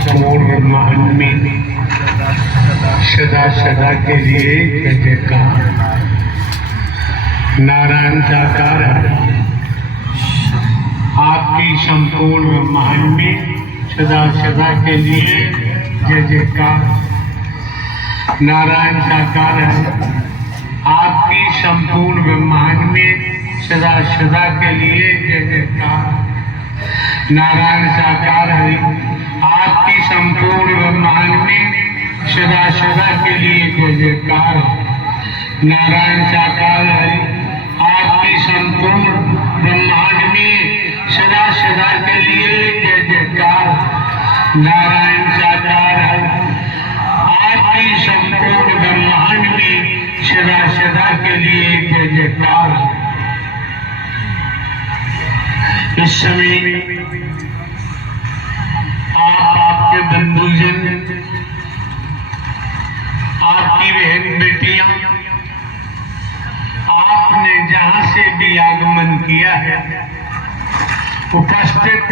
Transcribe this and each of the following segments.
संपूर्ण ब्रह्मांड में सदा सदा के लिए जय जयकार। नारायण साकार है, आपकी संपूर्ण ब्रह्मांड में सदा सदा के लिए जय जयकार। नारायण साकार है, आपकी संपूर्ण ब्रह्मांड में सदा सदा के लिए जय जयकार। नारायण साकार है, आपकी संपूर्ण ब्रह्मांड में सदा सदा के लिए जय जयकार। नारायण साकार है, आपकी संपूर्ण ब्रह्मांड में सदा सदा के लिए जय जयकार। नारायण साकार है, आपकी संपूर्ण ब्रह्मांड में सदा सदा के लिए जय जयकार। इस समय आपके बंधुजन, आपकी बहन बेटियां, आपने जहां से भी आगमन किया है, उपस्थित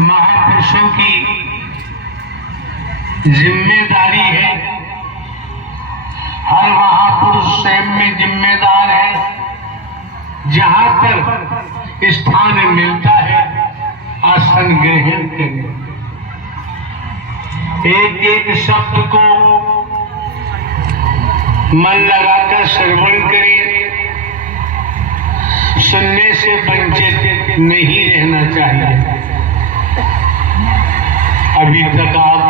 महापुरुषों की जिम्मेदारी है। हर महापुरुष स्वयं में जिम्मेदार है। जहां पर स्थान मिलता है आसन ग्रहण करें। एक एक शब्द को मन लगाकर श्रवण करें। सुनने से वंचित नहीं रहना चाहिए। अभी तक आप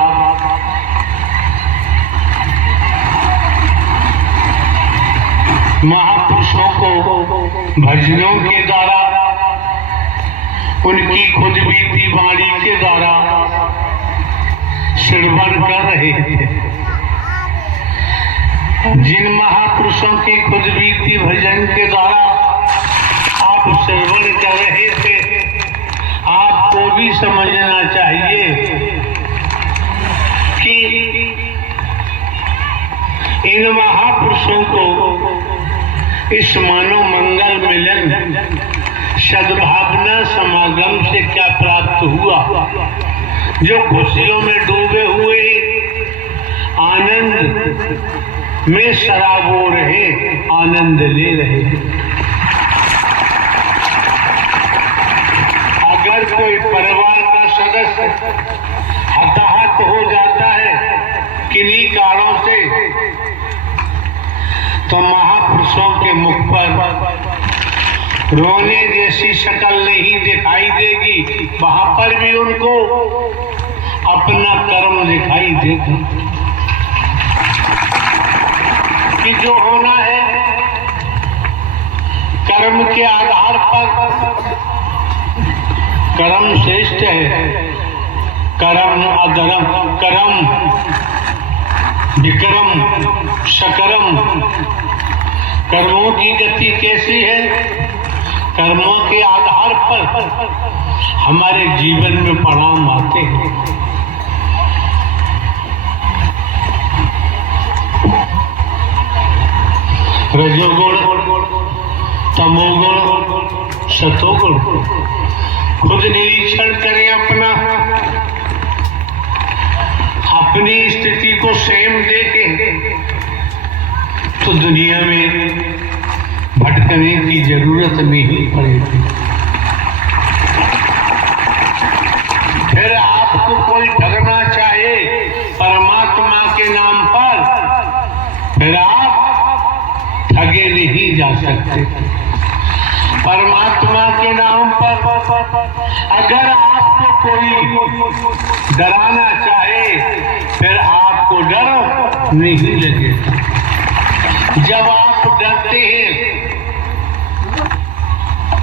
महापुरुषों को भजनों के द्वारा, उनकी खुद बीती वाणी के द्वारा श्रवण कर रहे थे। जिन महापुरुषों की खुद बीती भजन के द्वारा आप श्रवण कर रहे थे, आपको भी समझना चाहिए कि इन महापुरुषों को इस मानव मंगल मिलन सद्भावना समागम से क्या प्राप्त हुआ। जो खुशियों में डूबे हुए आनंद में सराबोर रहे, आनंद ले रहे। अगर कोई परिवार का सदस्य हताहत हो जाता है किन्हीं कारणों से, तो महापुरुषों के मुख पर रोने जैसी शक्ल नहीं दिखाई देगी। वहां पर भी उनको अपना कर्म दिखाई देगा कि जो होना है कर्म के आधार पर। कर्म श्रेष्ठ है, कर्म अधर्म, कर्म विक्रम सकरम। कर्मों की गति कैसी है? कर्मों के आधार पर हमारे जीवन में परिणाम आते हैं। रजोगुण, तमोगुण, सतोगुण। खुद निरीक्षण करें अपना, अपनी स्थिति को स्वयं देखें, तो दुनिया में भटकने की जरूरत नहीं पड़ेगी। फिर आपको कोई ठगना चाहे परमात्मा के नाम पर, फिर आप ठगे नहीं जा सकते। परमात्मा के नाम पर अगर आपको कोई डराना चाहे, फिर आपको डर नहीं लगेगा। जब आप डरते हैं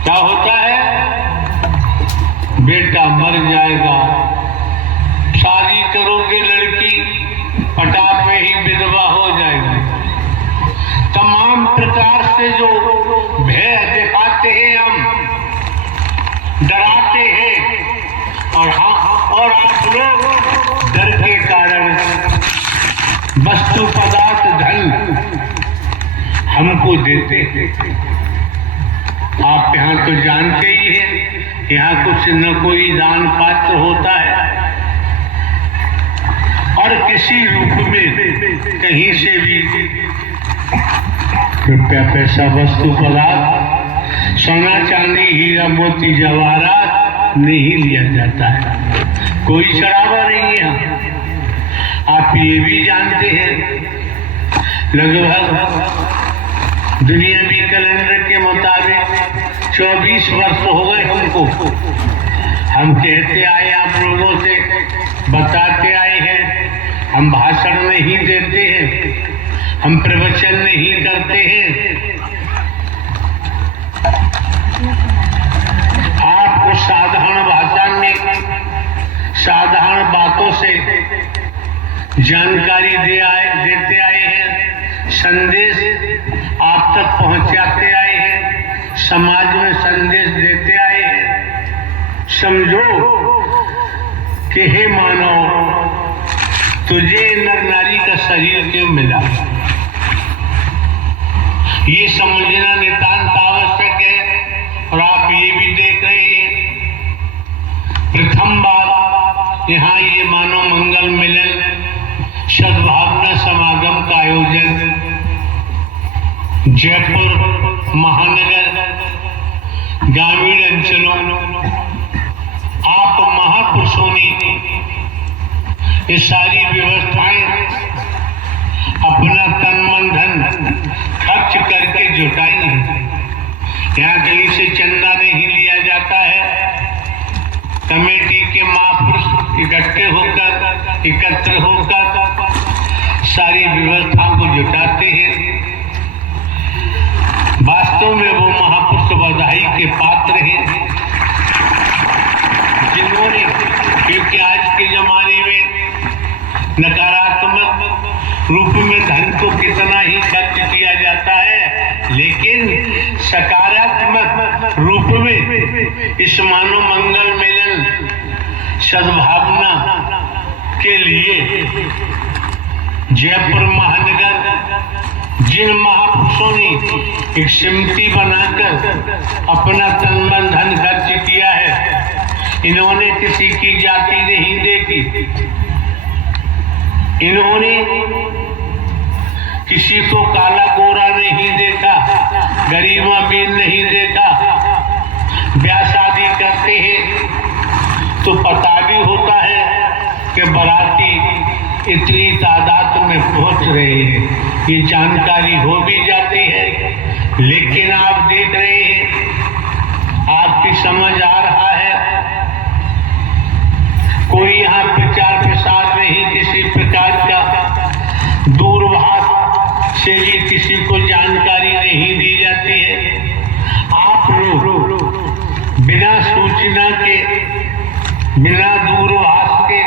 क्या होता है? बेटा मर जाएगा, शादी करोगे लड़की पटाख में ही विधवा हो जाएगी। तमाम प्रकार से जो भय दिखाते हैं, हम डराते हैं, और आप लोग डर के कारण वस्तु पदार्थ धन हमको देते हैं। आप यहाँ तो जानते ही हैं, यहाँ कुछ न कोई दान पात्र होता है। हर किसी रूप में कहीं से भी रुपया पैसा वस्तु पदार्थ सोना चांदी हीरा मोती जवाहरात नहीं लिया जाता है। कोई चढ़ावा नहीं है। आप ये भी जानते हैं लगभग दुनियावी कैलेंडर के मुताबिक 24 वर्ष हो गए हमको। हम कहते आए, आप लोगों से बताते आए हैं, हम भाषण नहीं देते हैं, हम प्रवचन नहीं करते हैं। आपको साधारण भाषा में साधारण बातों से जानकारी देते आए हैं, संदेश आप तक पहुंचाते आए हैं, समाज में संदेश देते आए हैं। समझो कि हे मानव, तुझे नर नारी का शरीर क्यों मिला, ये समझना नितांत आवश्यक है। और आप ये भी देख रहे हैं, प्रथम बार यहाँ ये मानव मंगल मिलन सद्भावना समागम का आयोजन जयपुर महानगर ग्रामीण अंचलों आप महापुरुषों ने ये सारी व्यवस्थाएं अपना तन मन धन खर्च करके जुटाई है। यहाँ कहीं से चंदा नहीं लिया जाता है। कमेटी के महापुरुष इकट्ठे होकर एकत्र होकर सारी व्यवस्थाओं को जुटाते हैं। वास्तव में वो महापुरुष बधाई के पात्र हैं जिन्होंने, क्योंकि आज के जमाने में नकारात्मक रूप में धन को कितना ही खर्च किया जाता है, लेकिन सकारात्मक रूप में इस मानव मंगल मिलन सद्भावना के लिए जयपुर महानगर जिन महापुरुषों ने एक समिति बनाकर अपना तन मन धन खर्च किया है, इन्होंने किसी की जाति नहीं देखी, इन्होंने किसी को काला गोरा नहीं देखा, गरीब अमीर नहीं देखा। ब्याह शादी करते हैं तो पता भी होता है कि बाराती इतनी तादाद में पहुंच रहे हैं, ये जानकारी हो भी जाती है। लेकिन आप देख रहे हैं, आपकी समझ आ रहा है, कोई यहाँ प्रचार प्रसार नहीं, किसी प्रकार का दूरभाष से भी किसी को जानकारी नहीं दी जाती है। आप लोग बिना सूचना के, बिना दूरभाष के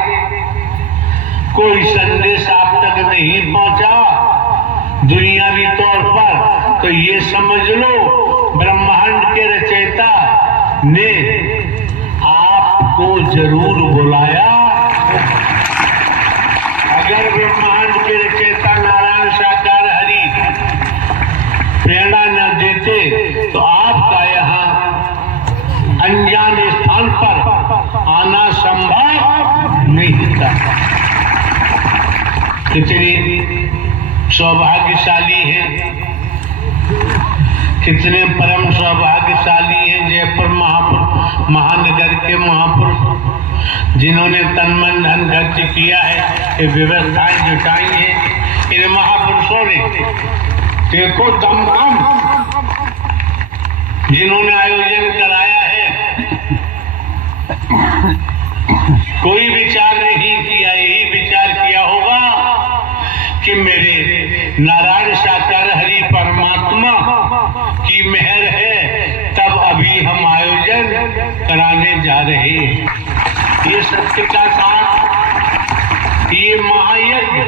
कोई संदेश आप तक नहीं पहुंचा दुनियावी तौर पर, तो ये समझ लो ब्रह्मांड के रचयिता ने आपको जरूर बुलाया। अगर ब्रह्मांड के रचयिता नारायण साकार हरि प्रेरणा न देते तो आपका यहाँ अनजान स्थान पर आना संभव नहीं था। कितने सौभाग्यशाली हैं, कितने परम सौभाग्यशाली हैं जयपुर महानगर के महापुरुष जिन्होंने तन मन धन खर्च किया है, ये व्यवस्थाएं जुटाई हैं। इन महापुरुषों ने देखो दमदम जिन्होंने आयोजन कराया है, कोई विचार नहीं किया, यही विचार किया होगा कि मेरे नारायण साकार हरि परमात्मा की मेहर है, तब अभी हम आयोजन कराने जा रहे हैं। ये सत्य का साथ, ये महायज्ञ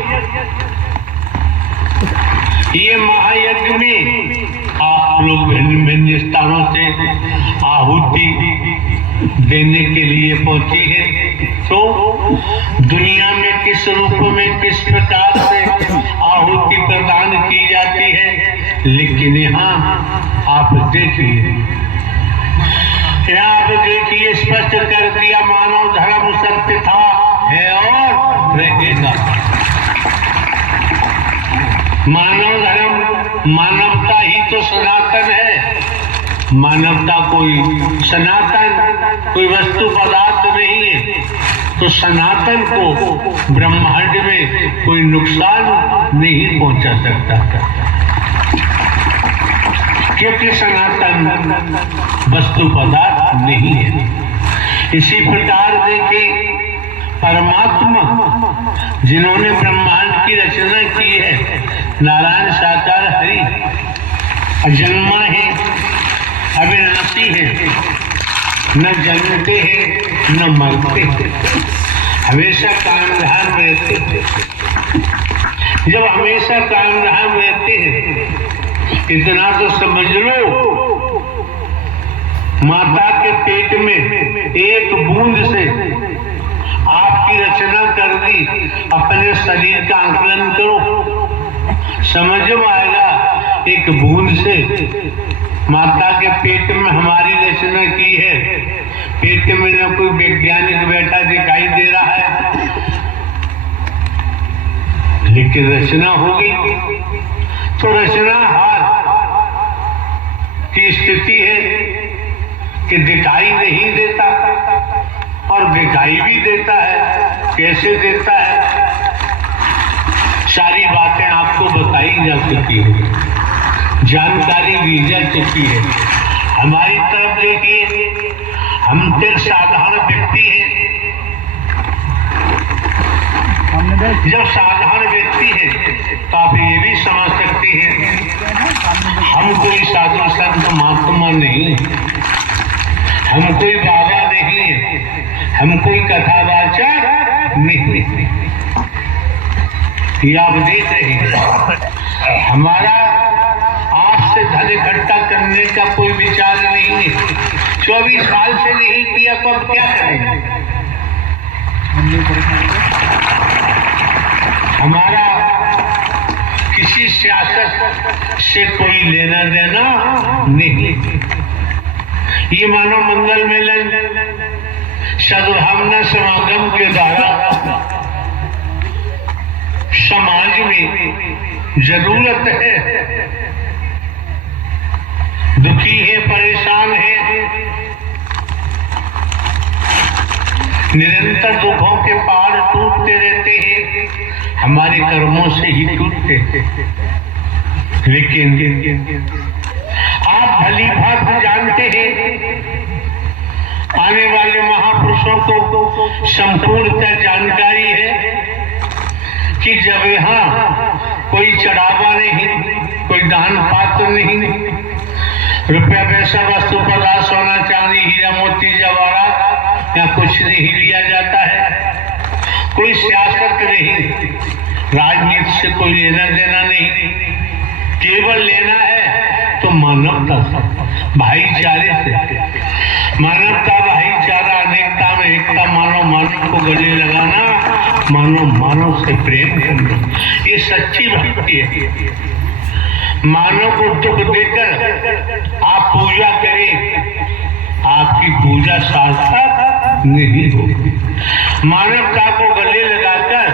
में आप लोग भिन्न भिन्न स्थानों से आहुति देने के लिए पहुंचे हैं। तो दुनिया में किस रूप में, किस प्रकार से आहुति प्रदान की जाती है, लेकिन यहाँ आप देखिए, यहाँ आप देखिए स्पष्ट कर दिया, मानव धर्म सत्य था, है और रहेगा। मानव धर्म, मानवता ही तो सनातन है। मानवता कोई सनातन, कोई वस्तु पदार्थ नहीं है। तो सनातन को ब्रह्मांड में कोई नुकसान नहीं पहुंचा सकता, क्योंकि सनातन वस्तु पदार्थ नहीं है। इसी प्रकार देखिए, परमात्मा जिन्होंने ब्रह्मांड की रचना की है, नारायण साकार हरि, अजन्मा है, अविनाशी है, न जन्मते हैं न मरते हैं, हमेशा काम धाम रहते हैं। जब हमेशा काम धाम रहते हैं, इतना तो समझ लो, माता के पेट में एक बूंद से आपकी रचना कर दी। अपने शरीर का आकलन करो, समझ में आएगा। एक बूंद से माता के पेट में हमारी रचना की है। पेट में न कोई वैज्ञानिक बैठा दिखाई दे रहा है, लेकिन रचना हो गई। तो रचनाहार की स्थिति है कि दिखाई नहीं देता और दिखाई भी देता है। कैसे देता है? सारी बातें आपको बताई जा चुकी है, जानकारी दी जा चुकी है। हमारी तरफ देखिए, हम फिर साधारण व्यक्ति हैं। जब साधारण व्यक्ति हैं तो आप ये भी समझ सकते हैं, हम कोई साधु संत महात्मा नहीं, हम कोई बाबा नहीं है, हम कोई कथावाचक नहीं। ये आप देख रहे हैं, हमारा आपसे धन इकट्ठा करने का कोई विचार नहीं है। 24 साल से नहीं किया तो अब क्या करेंगे? हमारा किसी सियासत से कोई लेना देना नहीं। ये मानव मंगल मेलन सद्भावना समागम के द्वारा समाज में जरूरत है, दुखी है, परेशान है, निरंतर दुखों के पहाड़ टूटते रहते हैं, हमारे कर्मों से ही टूटते हैं। लेकिन आप भली भांति जानते हैं, आने वाले महापुरुषों को संपूर्णतः जानकारी है कि जब यहाँ कोई चढ़ावा नहीं, कोई दान पात्र नहीं, रुपया पैसा वस्तु पदार्थ सोना चांदी हीरा मोती जवाहरात यहाँ कुछ नहीं लिया जाता है। कोई सियासत नहीं, राजनीति से कोई लेना देना नहीं, केवल लेना है तो मानवता से, भाईचारे से। मानवता, भाईचारा, अनेकता में एकता, मानव मानव को गले लगाना, मानव मानव से प्रेम करना, ये सच्ची भक्ति है। मानव को दुख देकर आप पूजा करें, आपकी पूजा सार्थक नहीं होगी। मानवता को गले लगाकर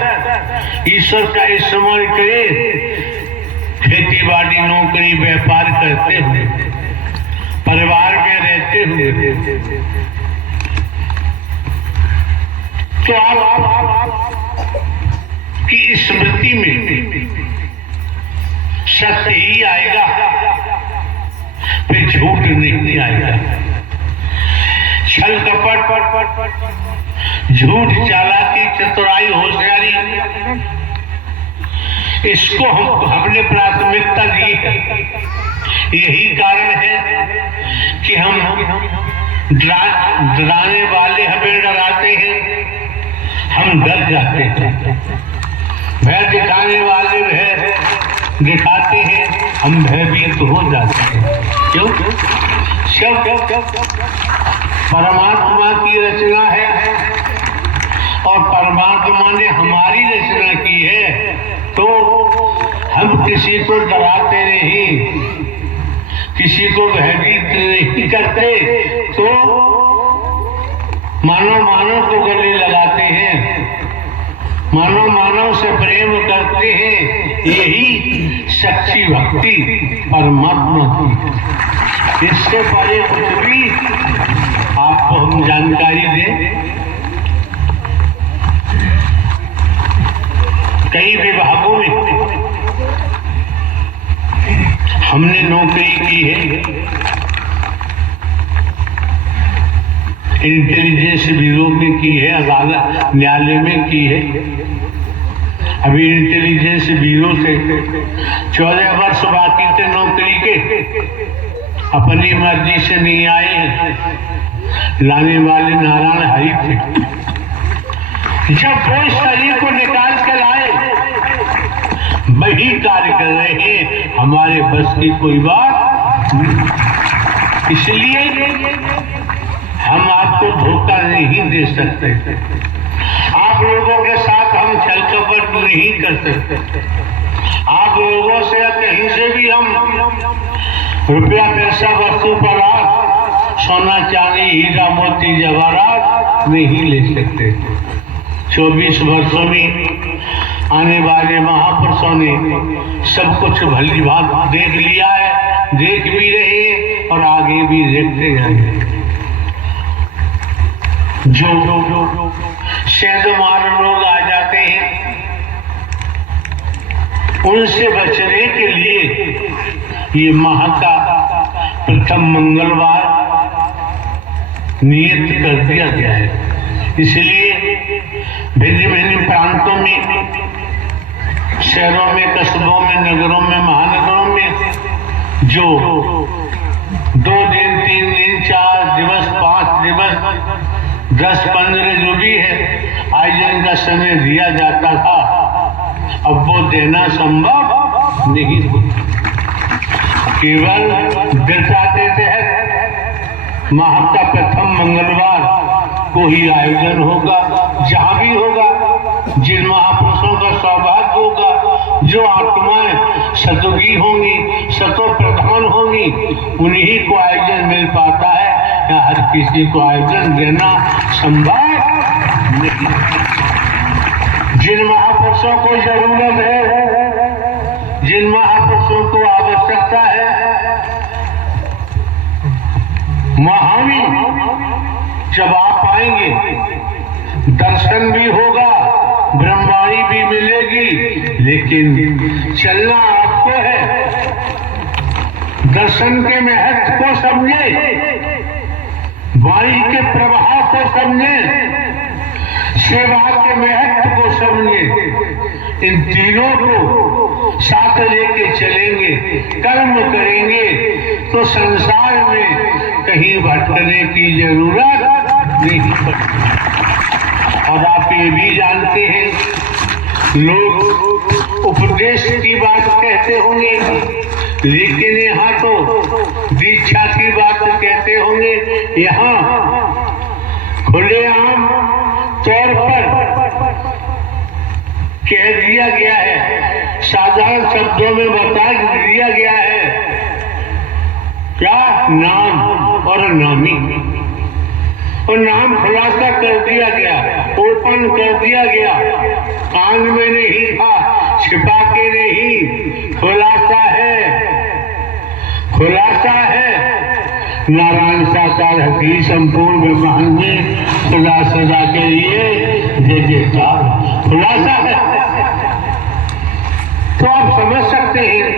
ईश्वर का स्मरण करें, खेती बाड़ी नौकरी व्यापार करते हुए, परिवार में रहते हुए, तो आप की स्मृति में सत्य ही आएगा, फिर झूठ नहीं आएगा। छल कपट, झूठ, चालाकी, चतुराई, होशियारी, इसको हमने प्राथमिकता दी है। यही कारण है कि हम डराने वाले हमें डराते हैं, हम डर जाते हैं। भय दिखाने वाले भय दिखाते हैं, हम भयभीत हो जाते हैं। क्यों? परमात्मा की रचना है और परमात्मा ने हमारी रचना की है, तो हम किसी को डराते नहीं, किसी को भयभीत नहीं करते, तो मानव मानव को गले लगाते हैं, मानव मानव से प्रेम करते हैं, यही सच्ची भक्ति परमात्मा की। इससे परे कुछ भी आपको हम जानकारी दें। कई विभागों में हमने नौकरी की है, इंटेलिजेंस ब्यूरो में की है, अदालत न्यायालय में की है। अभी इंटेलिजेंस ब्यूरो से 14 वर्ष बाकी थे नौकरी के, अपनी मर्जी से नहीं आए हैं, लाने वाले नारायण हरि थे। जब वो इस शरीर को निकाल कर आए, वही कार्य कर रहे हैं, हमारे बस की कोई बात नहीं। इसलिए हम आपको धोखा नहीं दे सकते, आप लोगों के साथ हम छल कपट नहीं कर सकते। आप लोगों से कहीं से भी हम रुपया पैसा वस्तु पदार्थ सोना चांदी हीरा मोती जवाहरात नहीं ले सकते। 24 वर्षों में आने वाले महापुरुषों ने सब कुछ भली भांति देख लिया है, देख भी रहे हैं और आगे भी देखते जाएंगे। जो शहदमार लोग आ जाते हैं, उनसे बचने के लिए ये माह का प्रथम मंगलवार नियत कर दिया गया है। इसलिए भिन्न भिन्न प्रांतों में, शहरों में, कस्बों में, नगरों में, महानगरों में जो 2 दिन 3 दिन 4 दिवस 5 दिवस 10-15 जो भी है आयोजन का समय दिया जाता था, अब वो देना संभव नहीं होता। केवल दृढ़ता के तहत माह का प्रथम मंगलवार को ही आयोजन होगा। जहां भी होगा, जिन महापुरुषों का सौभाग्य होगा, जो आत्माएं सतोगी होंगी, सतो प्रधान होंगी, उन्हीं को आयोजन मिल पाता है। या हर किसी को आयोजन देना संभव नहीं। जिन महापुरुषों को जरूरत है, जिन महापुरुषों को आवश्यकता है, महावी जब आप आएंगे, दर्शन भी होगा, ब्रह्मवाणी भी मिलेगी, लेकिन चलना आपको है। दर्शन के महत्व को समझे, वाणी के प्रभाव को समझे, सेवा के महत्व को समझे। इन तीनों को साथ लेके चलेंगे, कर्म करेंगे, तो संसार में कहीं भटकने की जरूरत नहीं पड़ती। और आप ये भी जानते हैं, लोग उपदेश की बात कहते होंगे, लेकिन यहाँ तो दीक्षा की बात कहते होंगे। यहाँ खुलेआम तौर पर कह दिया गया है, साधारण शब्दों में बता दिया गया है, क्या नाम और नामी, और नाम खुलासा कर दिया गया, ओपन कर दिया गया। कान में नहीं था, छिपा के नहीं, खुलासा है, खुलासा है। नारायण साकार हकी संपूर्ण ब्रह्मांड में सदा सदा के लिए जय जयकार, खुलासा है। तो आप समझ सकते हैं,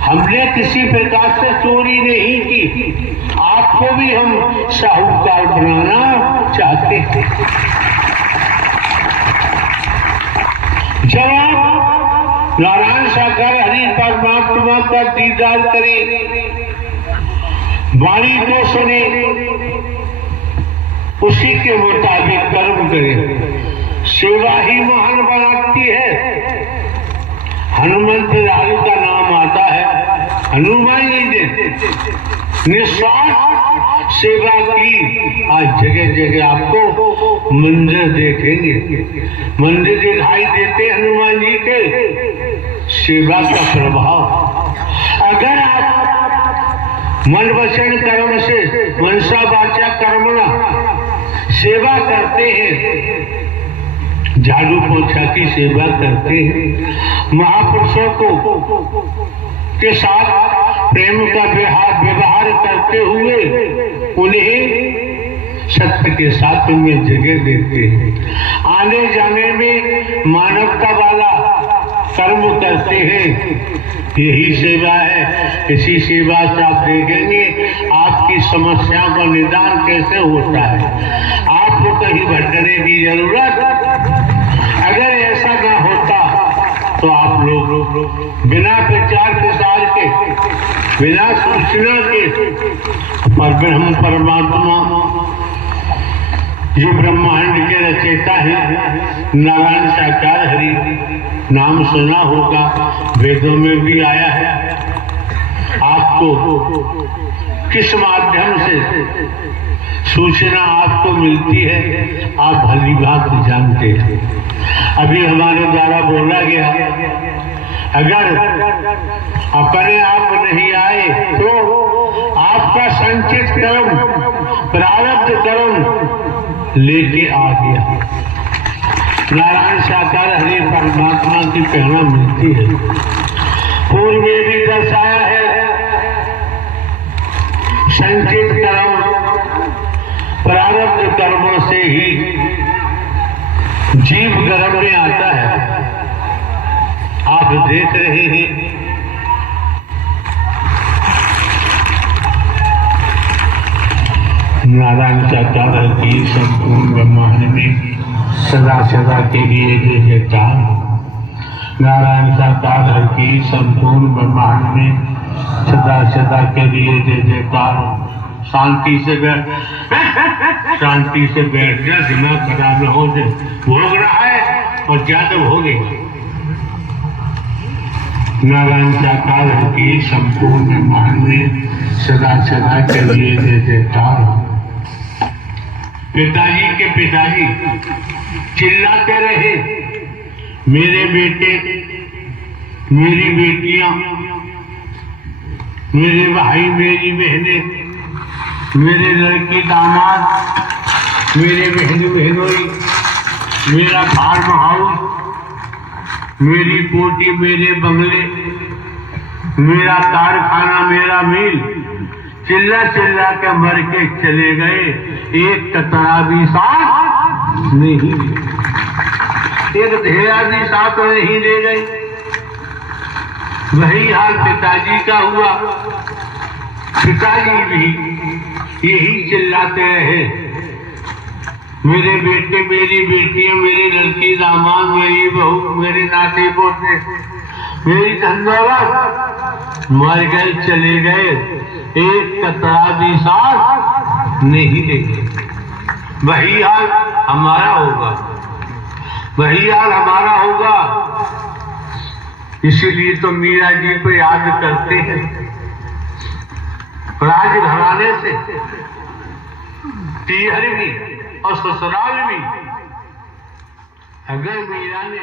हमने किसी प्रकार से चोरी नहीं की, आपको भी हम साहूकार बनाना चाहते हैं। जब आप नारायण साकार हरि परमात्मा का दीदार करें, वाणी को सुने, उसी के मुताबिक कर्म करें, सेवा ही महान बनाती है। हनुमंत लाल का नाम आता है, हनुमान जी ने निस्वार्थ सेवा की। आज जगह जगह आपको मंदिर देखेंगे, मंदिर दिखाई देते हनुमान जी के, सेवा का प्रभाव। अगर आप मन वचन कर्म से, मनसा वाचा कर्मणा सेवा करते हैं, झाड़ू पोछा की सेवा करते हैं। महापुरुषों को के साथ प्रेम का व्यवहार करते हुए उन्हें सत्य के साथ में जगह देते हैं। आने जाने में मानवता वाला कर्म करते हैं। यही सेवा है। इसी सेवा से आप देखेंगे आपकी समस्याओं का निदान कैसे होता है। आपको कहीं भटकने की जरूरत, अगर ऐसा ना होता तो आप लोग बिना विचार विचार के, बिना सूचना के परब्रह्म परमात्मा जो ब्रह्मांड के रचयिता है नारायण साकार हरि नाम सुना होगा, वेदों में भी आया है। आपको किस माध्यम से सूचना आपको मिलती है आप भली भांति जानते हैं। अभी हमारे द्वारा बोला गया, अगर अपने आप नहीं आए तो आपका संचित कर्म, प्रारब्ध कर्म लेके आ गया। नारायण साकार हरि परमात्मा की प्रेरणा मिलती है। पूर्व में भी दर्शाया है, संचित कर्म प्रारब्ध कर्मों से ही जीव गर्भ में आता है। आप देख रहे हैं नारायण साकार की संपूर्ण ब्रह्मांड में सदा सदा के लिए जय जयकार। नारायण साकार की संपूर्ण ब्रह्मांड में सदा सदा के लिए जय जयकार। शांति से बैठना, दिमाग खराब न हो जाए। भोग रहा है और ज्यादा भोगेगा। नारायण साकार की संपूर्ण ब्रह्मांड में सदा सदा के लिए जय जयकार। पिताजी के पिताजी चिल्लाते रहे, मेरे बेटे, मेरी बेटियां, मेरे भाई, मेरी बहनें, मेरे लड़के दामाद, मेरे बहन बहनोई, मेरा फार्म हाउस, मेरी कोठी, मेरे बंगले, मेरा कारखाना, मेरा मिल, चिल्ला चिल्ला के मर के चले गए। एक कतरा भी साथ नहीं, एक ढेरा भी साथ नहीं ले गए। वही हाल पिताजी का हुआ। पिताजी भी यही चिल्लाते रहे, मेरे बेटे, मेरी बेटियां, मेरी लड़की, दामाद, मेरी बहू, मेरे नाते पोते, मेरी धनदौलत मर गए, चले गए। एक कतरा भी साथ नहीं देंगे। वही हाल हमारा होगा, वही हाल हमारा होगा। इसीलिए तो मीरा जी को याद करते हैं। राजघराने से तीहर भी और ससुराल भी अगर मीरा ने